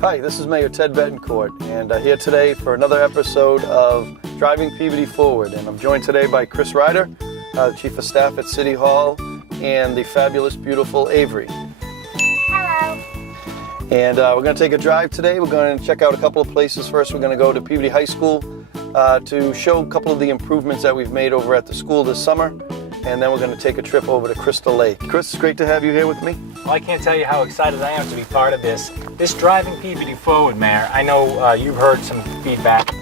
Hi, this is Mayor Ted Bettencourt, and here today for another episode of Driving Peabody Forward. And I'm joined today by Chris Ryder, the Chief of Staff at City Hall, and the fabulous, beautiful Avery. Hello. And we're going to take a drive today. We're going to check out a couple of places. First, we're going to go to Peabody High School to show a couple of the improvements that we've made over at the school this summer. And then we're going to take a trip over to Crystal Lake. Chris, it's great to have you here with me. Well, I can't tell you how excited I am to be part of this Driving Peabody Forward, Mayor. I know you've heard some feedback.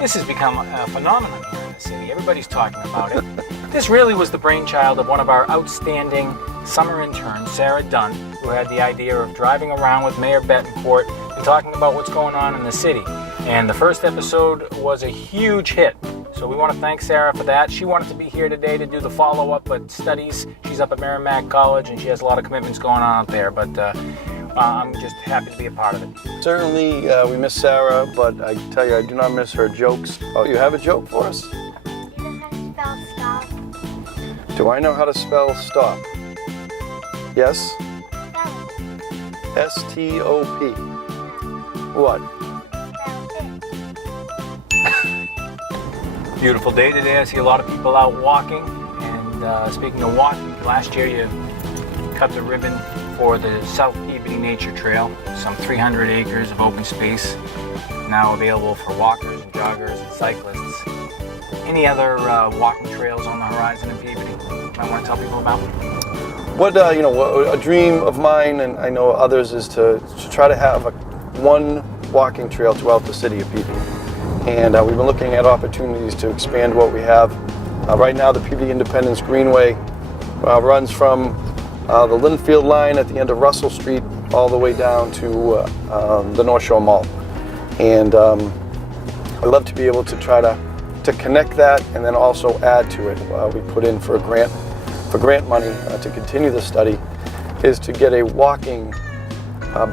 This has become a phenomenon here in the city. Everybody's talking about it. This really was the brainchild of one of our outstanding summer interns, Sarah Dunn, who had the idea of driving around with Mayor Bettencourt and talking about what's going on in the city. And the first episode was a huge hit. So we want to thank Sarah for that. She wanted to be here today to do the follow-up but studies. She's up at Merrimack College and she has a lot of commitments going on out there, but I'm just happy to be a part of it. Certainly we miss Sarah, but I tell you, I do not miss her jokes. Oh, you have a joke for us? Do you know how to spell stop? Do I know how to spell stop? Yes? Spell it. S-T-O-P. What? Beautiful day today. I see a lot of people out walking. And speaking of walking, last year you cut the ribbon for the South Peabody Nature Trail. Some 300 acres of open space now available for walkers and joggers and cyclists. Any other walking trails on the horizon in Peabody I want to tell people about? What a dream of mine, and I know others, is to try to have one walking trail throughout the city of Peabody. And we've been looking at opportunities to expand what we have. Right now, the Peabody Independence Greenway runs from the Linfield line at the end of Russell Street all the way down to the North Shore Mall. And I'd love to be able to try to connect that and then also add to it. We put in for grant money to continue the study is to get a walking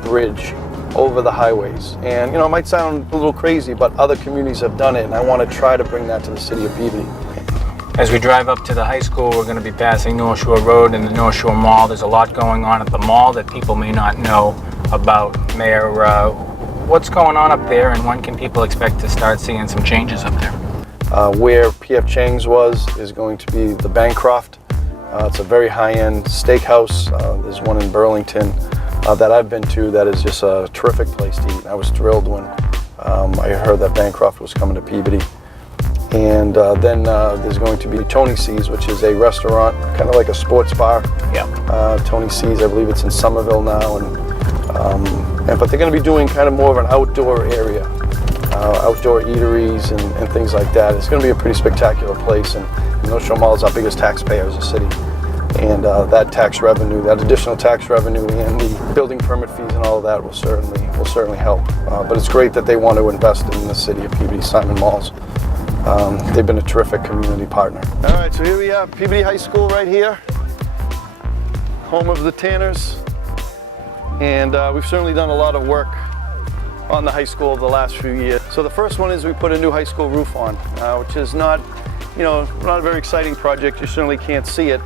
bridge over the highways. And it might sound a little crazy, but other communities have done it, and I want to try to bring that to the city of Peabody. As we drive up to the high school, we're going to be passing North Shore Road and the North Shore Mall. There's a lot going on at the mall that people may not know about. Mayor, what's going on up there, and when can people expect to start seeing some changes up there? Where P.F. Chang's is going to be the Bancroft. It's a very high-end steakhouse. There's one in Burlington that I've been to that is just a terrific place to eat. I was thrilled when I heard that Bancroft was coming to Peabody. And then there's going to be Tony C's, which is a restaurant, kind of like a sports bar. Yeah. Tony C's, I believe it's in Somerville now. But they're going to be doing kind of more of an outdoor area, outdoor eateries and things like that. It's going to be a pretty spectacular place. And North Shore Mall is our biggest taxpayer as a city. And that tax revenue, that additional tax revenue, and the building permit fees and all of that will certainly help. But it's great that they want to invest in the city of Peabody, Simon Malls. They've been a terrific community partner. All right, so here we are, Peabody High School right here, home of the Tanners. And we've certainly done a lot of work on the high school the last few years. So the first one is we put a new high school roof on, which is not a very exciting project. You certainly can't see it.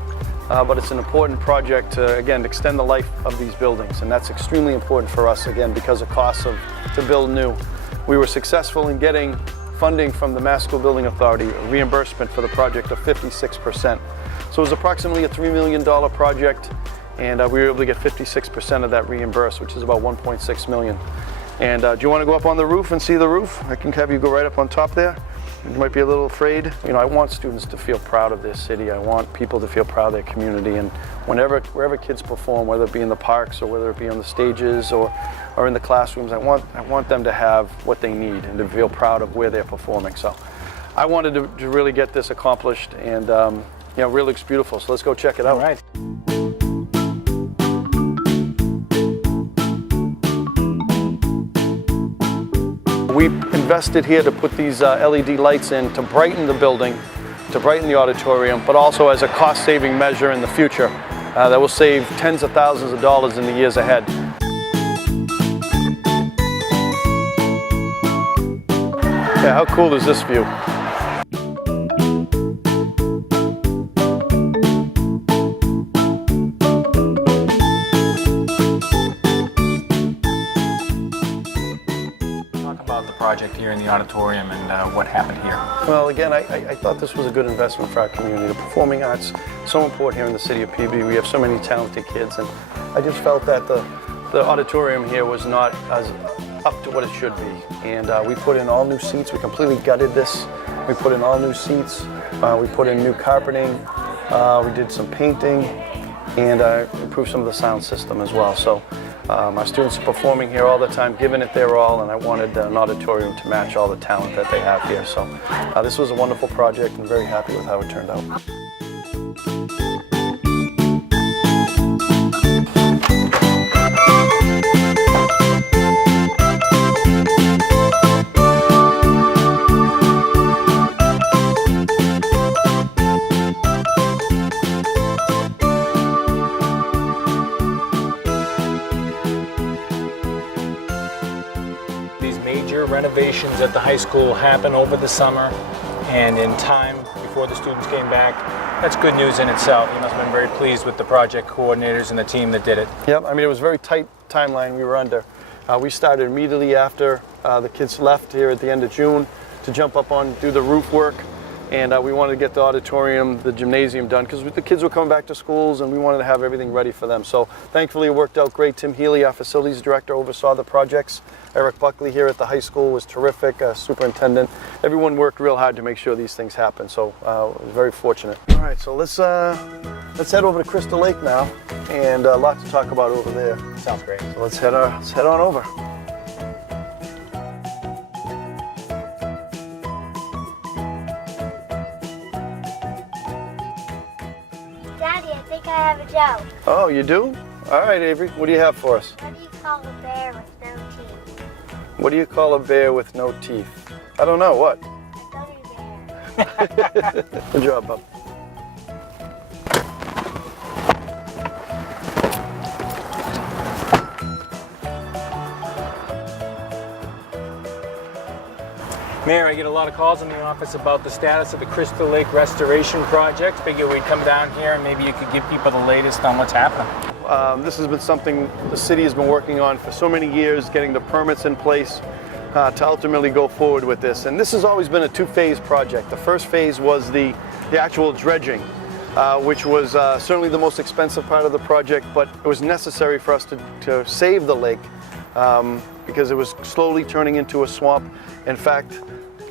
But it's an important project to, again, extend the life of these buildings, and that's extremely important for us, again, because of costs to build new. We were successful in getting funding from the Mass School Building Authority, a reimbursement for the project of 56%. So it was approximately a $3 million project, and we were able to get 56% of that reimbursed, which is about $1.6 million. And do you want to go up on the roof and see the roof? I can have you go right up on top there. You might be a little afraid. I want students to feel proud of their city. I want people to feel proud of their community. And wherever kids perform, whether it be in the parks or whether it be on the stages or in the classrooms, I want them to have what they need and to feel proud of where they're performing. So I wanted to really get this accomplished, and it really looks beautiful. So let's go check it out. All right. We invested here to put these LED lights in to brighten the building, to brighten the auditorium, but also as a cost-saving measure in the future that will save tens of thousands of dollars in the years ahead. Yeah, how cool is this view? here in the auditorium and what happened here? Well, again, I thought this was a good investment for our community. The performing arts, so important here in the city of Peabody. We have so many talented kids, and I just felt that the auditorium here was not as up to what it should be. And we put in all new seats. We completely gutted this. We put in all new seats. We put in new carpeting. We did some painting and improved some of the sound system as well. So our students are performing here all the time, giving it their all, and I wanted an auditorium to match all the talent that they have here. So this was a wonderful project, and very happy with how it turned out. Renovations at the high school happen over the summer and in time before the students came back. That's good news in itself. You must have been very pleased with the project coordinators and the team that did it. Yep, I mean, it was a very tight timeline we were under. We started immediately after the kids left here at the end of June to jump up on, do the roof work, and we wanted to get the auditorium, the gymnasium done, because the kids were coming back to schools and we wanted to have everything ready for them. So thankfully it worked out great. Tim Healy, our facilities director, oversaw the projects. Eric Buckley here at the high school was terrific, superintendent. Everyone worked real hard to make sure these things happen, so was very fortunate. All right, so let's head over to Crystal Lake now, and a lot to talk about over there. Sounds great. So let's head on over. Daddy, I think I have a joke. Oh, you do? All right, Avery, what do you have for us? What do you call a bear with no teeth? What do you call a bear with no teeth? I don't know, what? A gummy bear. Good job, bub. Mayor, I get a lot of calls in the office about the status of the Crystal Lake Restoration Project. Figure we'd come down here and maybe you could give people the latest on what's happening. This has been something the city has been working on for so many years, getting the permits in place to ultimately go forward with this. And this has always been a two-phase project. The first phase was the actual dredging, which was certainly the most expensive part of the project, but it was necessary for us to save the lake because it was slowly turning into a swamp. In fact,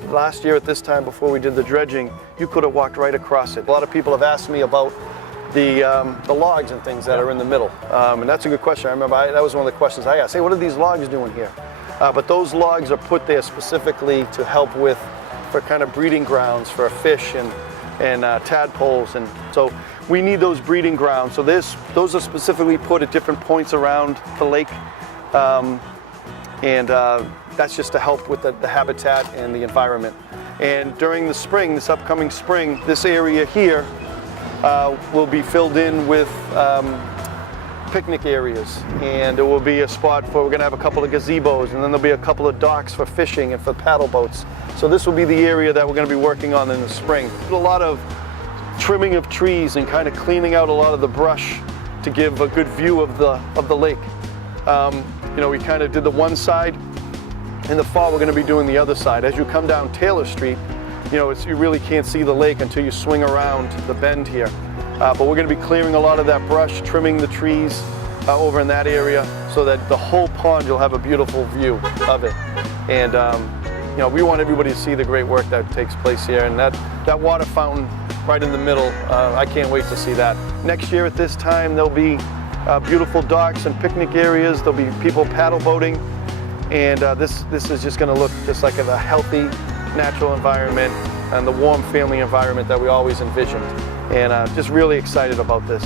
last year at this time, before we did the dredging, you could have walked right across it. A lot of people have asked me about the logs and things that are in the middle, and that's a good question. I remember that was one of the questions I asked. Hey, what are these logs doing here? But those logs are put there specifically to help for kind of breeding grounds for fish and tadpoles, and so we need those breeding grounds. So those are specifically put at different points around the lake, and that's just to help with the habitat and the environment. And during the spring, this upcoming spring, this area here will be filled in with picnic areas, and there will be a spot we're going to have a couple of gazebos, and then there'll be a couple of docks for fishing and for paddle boats. So this will be the area that we're going to be working on in the spring. A lot of trimming of trees and kind of cleaning out a lot of the brush to give a good view of the lake. We kind of did the one side. In the fall, we're going to be doing the other side. As you come down Taylor Street, you really can't see the lake until you swing around the bend here. But we're going to be clearing a lot of that brush, trimming the trees over in that area so that the whole pond, you'll have a beautiful view of it. And we want everybody to see the great work that takes place here. And that water fountain right in the middle, I can't wait to see that. Next year at this time, there'll be beautiful docks and picnic areas. There'll be people paddle boating. And this is just going to look just like a healthy, natural environment and the warm family environment that we always envisioned. And just really excited about this.